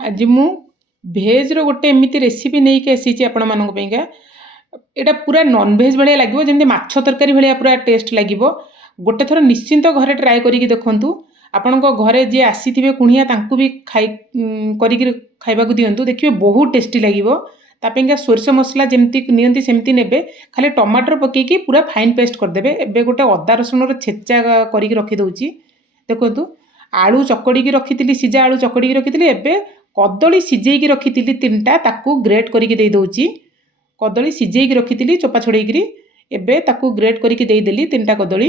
आज मु भेज रो गोटे एमती रेसिपी नहीं के आसी आपण मानक पईका एटा पूरा नॉन भेज भलिया लागिवो जेमती माछ तरकारी भलिया पूरा टेस्ट लागिवो गोटे थर निश्चिंत घरे ट्राए करिक देखंतु आपणको घरे जे आसीथिबे कुणिया तांकु भी खाई करिक खाइबाकू दियंतु देखिबे बहुत टेस्टी लागिवो तापेंका सोरष मसला जेमती नियंती सेमती नेबे खाली टमाटर पकेकी पूरा फाइन पेस्ट कर देबे एबे गोटे अदा रसुन रो छेचा करिक रखि दउची देखंतु आलू चकड़ी रखी सीजा आलू चकड़ी रखी एबे कदली सिझेकी रखी तीनटा ताकू ग्रेट करके दे दउची कदली सिझेकी रखी चोपा छड़ेकी एबे ताकू ग्रेट करके देदेली तीनटा कदली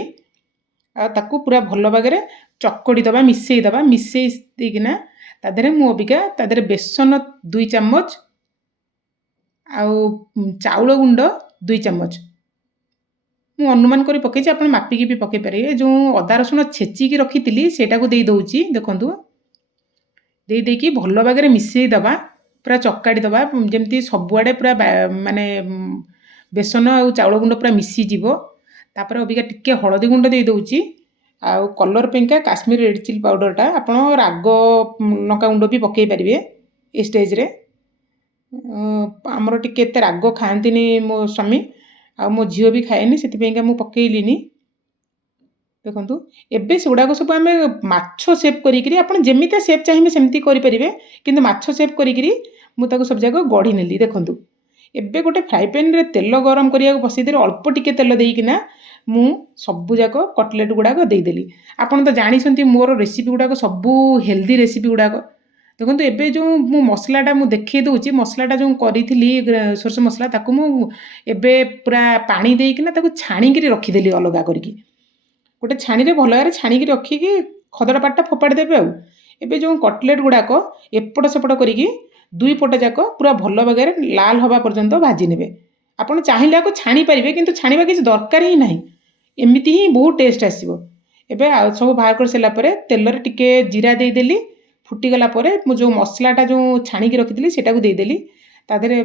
आ ताकू पूरा भल भागे चकड़ी दबा मिसई देकिना तादेरे मु अबिका तादेरे बेसन 2 चम्मच आउ चाउल गुंड 2 चम्मच मु अनुमान करी पकईची आपण मापिकी भी पकई पारे जो अदा रसुन छेचिकी रखी सेटा को दे दउची देखंतु दे देकी भल भागे मिसई दबा पूरा चकाड़ी दबा जमती सबुआड़े पूरा माने बेसन आउ चाउल गुंड पूरा मिसी जीवो तापर अबिका टिके हळदी गुंड दे दउची आउ कलर पेंका काश्मीर रेड चिली पाउडरटा आपण राग लंका गुंड भी पकई पारिबे ए स्टेज रे आमर टिके एते राग खांतीनी मो स्वामी आ मो झील भी खाएनी से मु पकईलिनी देखो एबे से गुड़ाक सब आम माछ सेप करी आप जमीता सेप चाहिए सेमती करेंगे कि माछ सेप करी मुझे सब जाक गढ़ी नेली देखूँ एबे गोटे फ्राए पैन रे तेल गरम करिया बसईदे अल्प टिके तेल देकिना मु सबू जाक कटलेट गुड़ाक देदेली आपड़ तो जानते मोर रेसिपी गुड़ाक सबू हेल्दी रेसिपी गुड़ाक देखो एबे जो मु मसलाटा मु देखी दूची मसलाटा जो करी सोरष मसला ताकू मु एबे पूरा पानी देकिना ताकू छाणीकी रखीदेली अलग करके गोटे छाणी भल भाव छाणीकी रखिकी खदड़ा पाटा फोपाड़ी देवे एबे जो कटलेट गुड़ाक एपट सेपट करिकी दुई पट जाक पूरा भल भाव लाल हवा पर्यंत भाजी ने आपड़ चाहिए आपको छाणी पारे कि छाणा किसी दरकार ही ना एमती ही बहुत टेस्ट आसो एबे सब बाहर कर सारापर तेल टिके जीरा देदेली फुटीगला मु जो मसलाटा जो छाणीकी रखी से देदेली तादेरे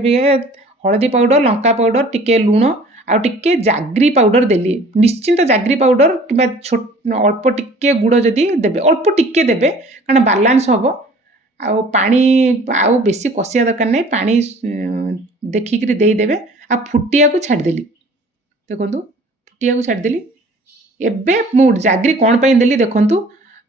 हलदी पाउडर लंका पाउडर टिके लुण आ टिके जाग्री पाउडर देली निश्चिंत जाग्री पाउडर कि अल्प टिके गुड़ जदि देबे अल्प टिके देबे कारण बालांस हम आउ पानी आउ बेसी कषिया दरकार नहीं पानी देखिक देदेवे आ फुटिया को छाड़देली देखूँ फुटिया को छाड़देली एबे मु जाग्री कौन पाई देली देखंतु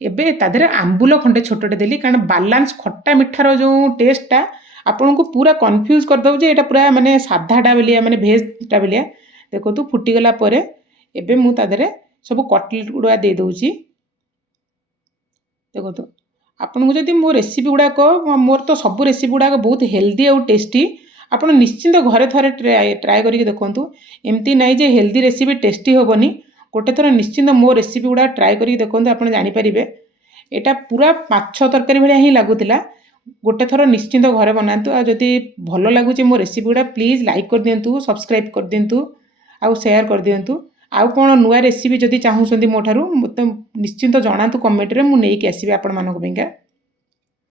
एबे तादेरे आंबुल खंडे छोटे देली कारण बालांस खट्टा मिठार जो टेस्टटा आपन को पूरा कन्फ्यूज कर दो जे एटा पूरा माने साधाटा बेलिया माने भेजटा बेलिया देखो फुटीगला एबे मु तादेरे सब कटलेट गुड़ा दे दउची देखो आपन को जदि मो रेसिपी गुड़ाक मोर तो सब रेसिपी गुड़ाक बहुत हेल्दी और टेस्टी आप निश्चिंत घरे थे ट्राए करके देखूँ एमती ना जे हेल्दी रेसिपी टेस्टी हेनी गोटे थर निश्चिंत मो रेसिपी गुड़ा ट्राए करके देखूँ आप जानीपारे यहाँ पूरा माछ तरकारी भाया ही लगुला गोटे थर निश्चिंत घरे बनातु आ जदि भल लगुच मो रेसिपी गुड़ा प्लीज लाइक कर दिंतु सब्सक्राइब कर दिंतु आउ शेयर कर दिंतु आउ कौन नुआ रेसिपी जदि चाहूँ मो ठारू मत निश्चिंत जनातु कमेंट रे मु नेइकी आसीबे आपण मानक पेंका।